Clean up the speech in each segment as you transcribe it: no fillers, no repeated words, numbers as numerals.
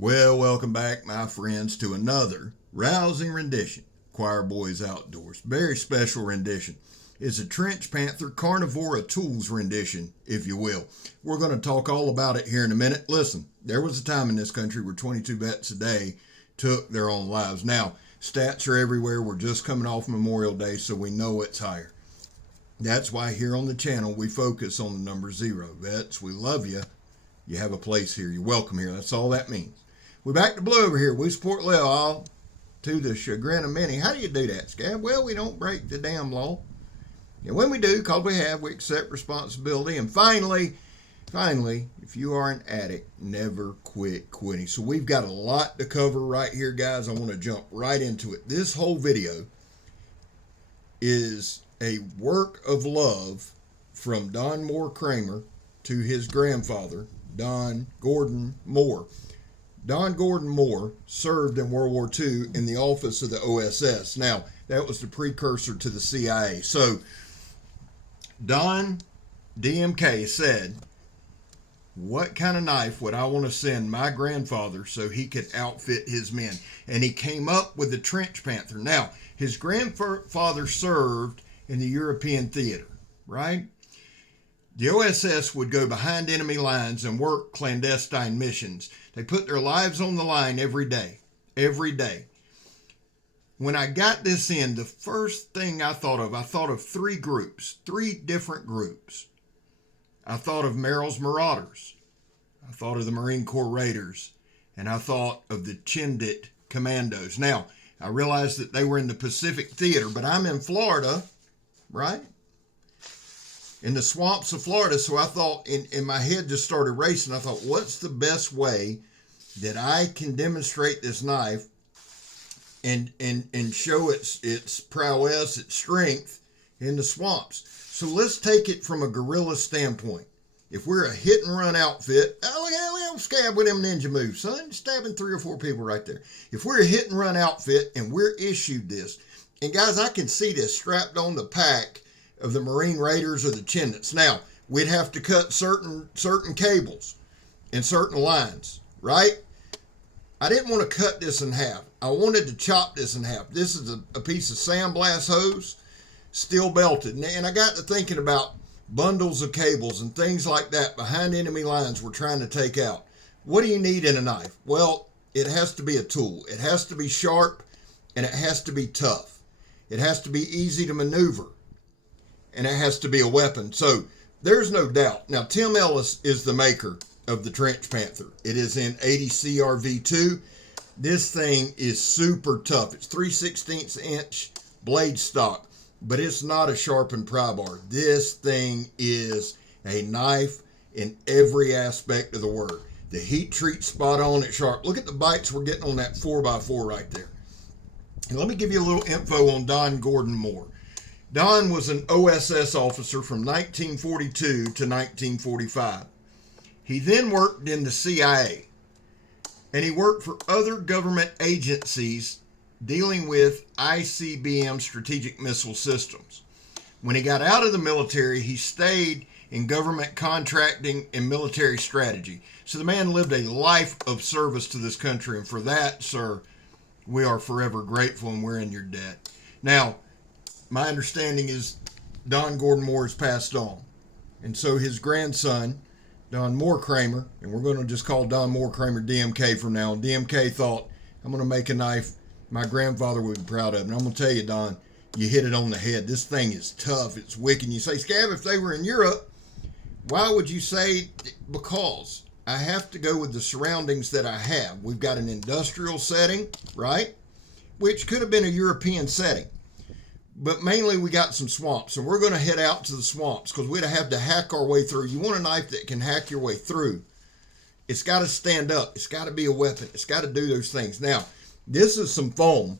Well, welcome back, my friends, to another rousing rendition. Choir Boys Outdoors. Very special rendition. It's a Trench Panther Carnivora Tools rendition, if you will. We're going to talk all about it here in a minute. Listen, there was a time in this country where 22 vets a day took their own lives. Now, stats are everywhere. We're just coming off Memorial Day, so we know it's higher. That's why here on the channel, we focus on the number 0. Vets, we love you. You have a place here. You're welcome here. That's all that means. We're back to blue over here. We support Lil, all to the chagrin of many. How do you do that, Scab? Well, we don't break the damn law. And when we do, because we have, we accept responsibility. And finally, if you are an addict, never quit quitting. So we've got a lot to cover right here, guys. I want to jump right into it. This whole video is a work of love from Don Moore Kramer to his grandfather, Don Gordon Moore. Don Gordon Moore served in World War II in the office of the OSS. Now, that was the precursor to the CIA. So, Don DMK said, what kind of knife would I want to send my grandfather so he could outfit his men? And he came up with the Trench Panther. Now, his grandfather served in the European theater, right? The OSS would go behind enemy lines and work clandestine missions. They put their lives on the line every day. When I got this in, the first thing I thought of 3 groups, 3 different groups. I thought of Merrill's Marauders. I thought of the Marine Corps Raiders. And I thought of the Chindit Commandos. Now, I realized that they were in the Pacific Theater, but I'm in Florida, right? In the swamps of Florida. So I thought, in my head just started racing. I thought, what's the best way that I can demonstrate this knife and show its prowess, its strength in the swamps? So let's take it from a guerrilla standpoint. If we're a hit and run outfit, look at Scab with them ninja moves, son, stabbing 3 or 4 people right there. If we're a hit and run outfit and we're issued this, and guys, I can see this strapped on the pack of the Marine Raiders or the Chindits. Now, we'd have to cut certain cables and certain lines, right? I didn't want to cut this in half. I wanted to chop this in half. This is a piece of sandblast hose, steel belted. And I got to thinking about bundles of cables and things like that behind enemy lines we're trying to take out. What do you need in a knife? Well, it has to be a tool. It has to be sharp, and it has to be tough. It has to be easy to maneuver, and it has to be a weapon. So there's no doubt. Now, Tim Ellis is the maker of the Trench Panther. It is in 80 CRV2. This thing is super tough. It's 3/16 inch blade stock, but it's not a sharpened pry bar. This thing is a knife in every aspect of the word. The heat treat spot on, it's sharp. Look at the bites we're getting on that 4x4 right there. And let me give you a little info on Don Gordon Moore. Don was an OSS officer from 1942 to 1945. He then worked in the CIA, and he worked for other government agencies dealing with ICBM strategic missile systems. When he got out of the military, he stayed in government contracting and military strategy. So the man lived a life of service to this country, and for that, sir, we are forever grateful, and we're in your debt. Now, my understanding is Don Gordon Moore has passed on, and so his grandson, Don Moore Kramer, and we're going to just call Don Moore Kramer DMK from now on. DMK thought, I'm going to make a knife my grandfather would be proud of. And I'm going to tell you, Don, you hit it on the head. This thing is tough. It's wicked. You say, Scab, if they were in Europe, why would you say? Because I have to go with the surroundings that I have. We've got an industrial setting, right? Which could have been a European setting. But mainly we got some swamps, and we're going to head out to the swamps because we'd have to hack our way through. You want a knife that can hack your way through. It's got to stand up. It's got to be a weapon. It's got to do those things. Now, this is some foam,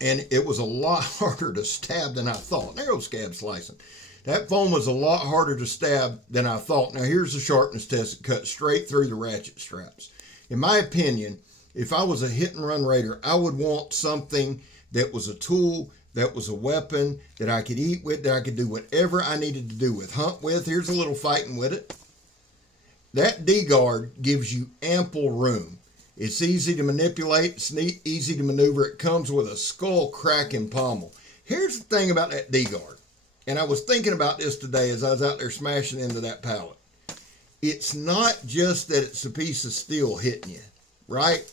and it was a lot harder to stab than I thought. There goes Scab slicing. That foam was a lot harder to stab than I thought. Now, here's the sharpness test. It cut straight through the ratchet straps. In my opinion, if I was a hit-and-run raider, I would want something that was a tool, that was a weapon, that I could eat with, that I could do whatever I needed to do with, hunt with. Here's a little fighting with it. That D-guard gives you ample room. It's easy to manipulate. It's easy to maneuver. It comes with a skull cracking pommel. Here's the thing about that D-guard. And I was thinking about this today as I was out there smashing into that pallet. It's not just that it's a piece of steel hitting you, right?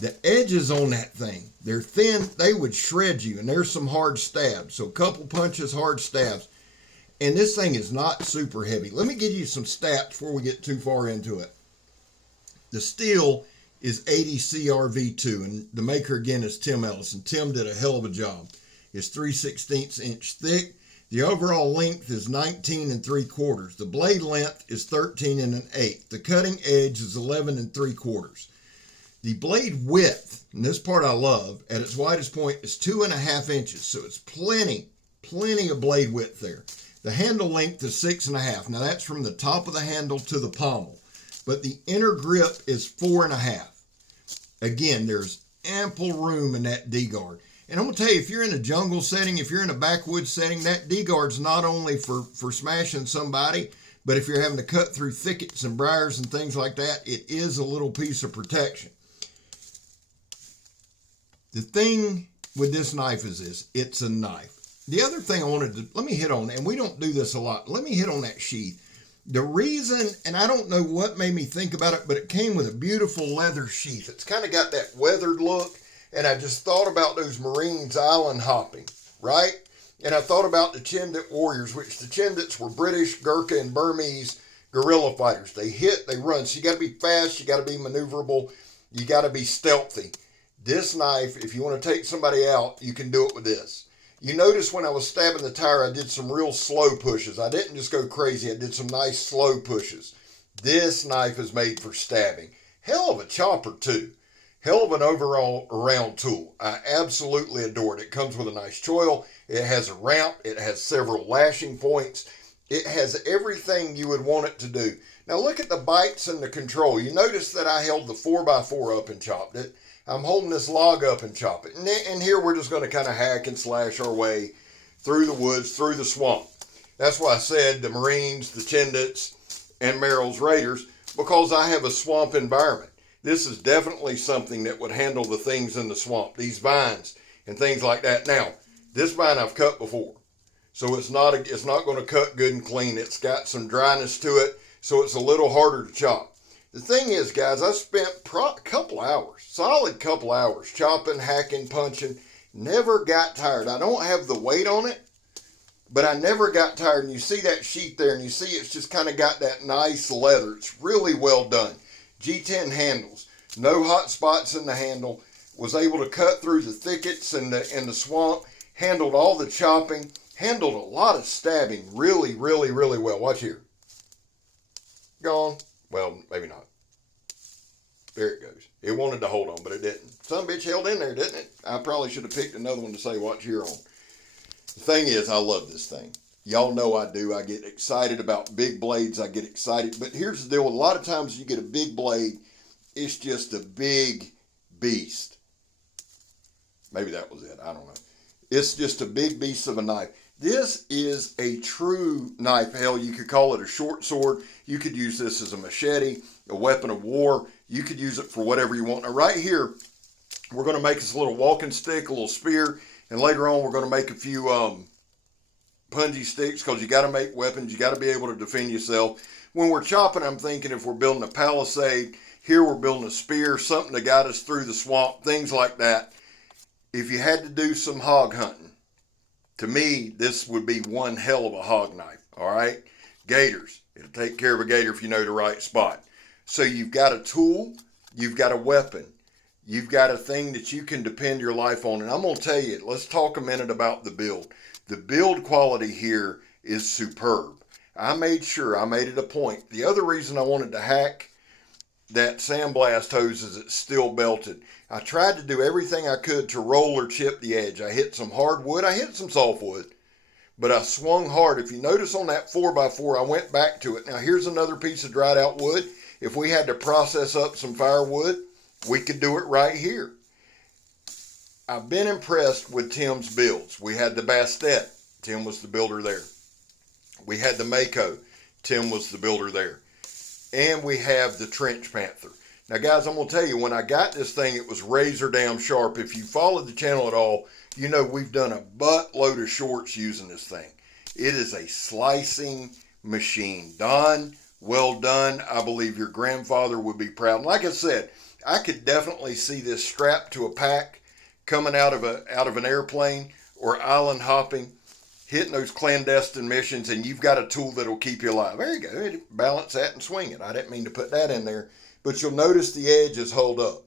The edges on that thing, they're thin. They would shred you. And there's some hard stabs. So a couple punches, hard stabs. And this thing is not super heavy. Let me give you some stats before we get too far into it. The steel is 80 CRV2, and the maker again is Tim Ellis, and Tim did a hell of a job. It's 3/16 inch thick. The overall length is 19 3/4. The blade length is 13 1/8. The cutting edge is 11 3/4. The blade width, and this part I love, at its widest point is 2.5 inches, so it's plenty of blade width there. The handle length is 6.5. Now that's from the top of the handle to the pommel, but the inner grip is 4.5. Again, there's ample room in that D-guard. And I'm going to tell you, if you're in a jungle setting, if you're in a backwoods setting, that D-guard's not only for smashing somebody, but if you're having to cut through thickets and briars and things like that, it is a little piece of protection. The thing with this knife is this: it's a knife. The other thing I wanted to, let me hit on, and we don't do this a lot, let me hit on that sheath. The reason, and I don't know what made me think about it, but it came with a beautiful leather sheath. It's kind of got that weathered look, and I just thought about those Marines island hopping, right? And I thought about the Chindit warriors, which the Chindits were British, Gurkha, and Burmese guerrilla fighters. They hit, they run. So you got to be fast, you got to be maneuverable, you got to be stealthy. This knife, if you want to take somebody out, you can do it with this. You notice when I was stabbing the tire, I did some real slow pushes. I didn't just go crazy. I did some nice slow pushes. This knife is made for stabbing. Hell of a chopper, too. Hell of an overall around tool. I absolutely adore it. It comes with a nice choil. It has a ramp. It has several lashing points. It has everything you would want it to do. Now look at the bites and the control. You notice that I held the 4x4 up and chopped it. I'm holding this log up and chop it. And here we're just going to kind of hack and slash our way through the woods, through the swamp. That's why I said the Marines, the Chindits, and Merrill's Raiders, because I have a swamp environment. This is definitely something that would handle the things in the swamp, these vines and things like that. Now, this vine I've cut before, so it's not going to cut good and clean. It's got some dryness to it, so it's a little harder to chop. The thing is, guys, I spent a couple hours, solid couple hours, chopping, hacking, punching. Never got tired. I don't have the weight on it, but I never got tired. And you see that sheath there, and you see it's just kind of got that nice leather. It's really well done. G10 handles. No hot spots in the handle. Was able to cut through the thickets and the swamp. Handled all the chopping. Handled a lot of stabbing really, really, really well. Watch here. Gone. Well, maybe not. There it goes. It wanted to hold on, but it didn't. Some bitch held in there, didn't it? I probably should have picked another one to say watch here on. The thing is, I love this thing. Y'all know I do. I get excited about big blades. I get excited. But here's the deal. A lot of times you get a big blade, it's just a big beast. Maybe that was it. I don't know. It's just a big beast of a knife. This is a true knife. Hell, you could call it a short sword. You could use this as a machete, a weapon of war. You could use it for whatever you want. Now, right here, we're going to make us a little walking stick, a little spear, and later on, we're going to make a few punji sticks because you got to make weapons. You got to be able to defend yourself. When we're chopping, I'm thinking if we're building a palisade, here we're building a spear, something to guide us through the swamp, things like that. If you had to do some hog hunting, to me, this would be one hell of a hog knife, all right? Gators. It'll take care of a gator if you know the right spot. So you've got a tool, you've got a weapon, you've got a thing that you can depend your life on. And I'm going to tell you, let's talk a minute about the build. The build quality here is superb. I made it a point. The other reason I wanted to hack that sandblast hose is it's still belted. I tried to do everything I could to roll or chip the edge. I hit some hardwood, I hit some softwood, but I swung hard. If you notice on that 4x4, I went back to it. Now here's another piece of dried out wood. If we had to process up some firewood, we could do it right here. I've been impressed with Tim's builds. We had the Bastet. Tim was the builder there. We had the Mako. Tim was the builder there. And we have the Trench Panther. Now, guys, I'm going to tell you, when I got this thing, it was razor damn sharp. If you followed the channel at all, you know we've done a buttload of shorts using this thing. It is a slicing machine. Don, well done. I believe your grandfather would be proud. And like I said, I could definitely see this strapped to a pack coming out of an airplane or island hopping, hitting those clandestine missions, and you've got a tool that'll keep you alive. There you go. Balance that and swing it. I didn't mean to put that in there. But you'll notice the edge is held up.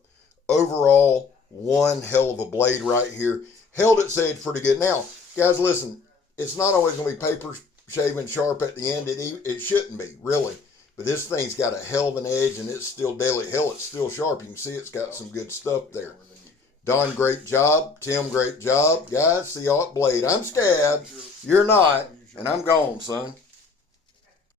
Overall, one hell of a blade right here. Held its edge pretty good. Now, guys, listen, it's not always going to be paper shaving sharp at the end. It shouldn't be, really. But this thing's got a hell of an edge, and it's still deadly. Hell, it's still sharp. You can see it's got some good stuff there. Don, great job. Tim, great job. Guys, see y'all at Blade. I'm scared. You're not. And I'm gone, son.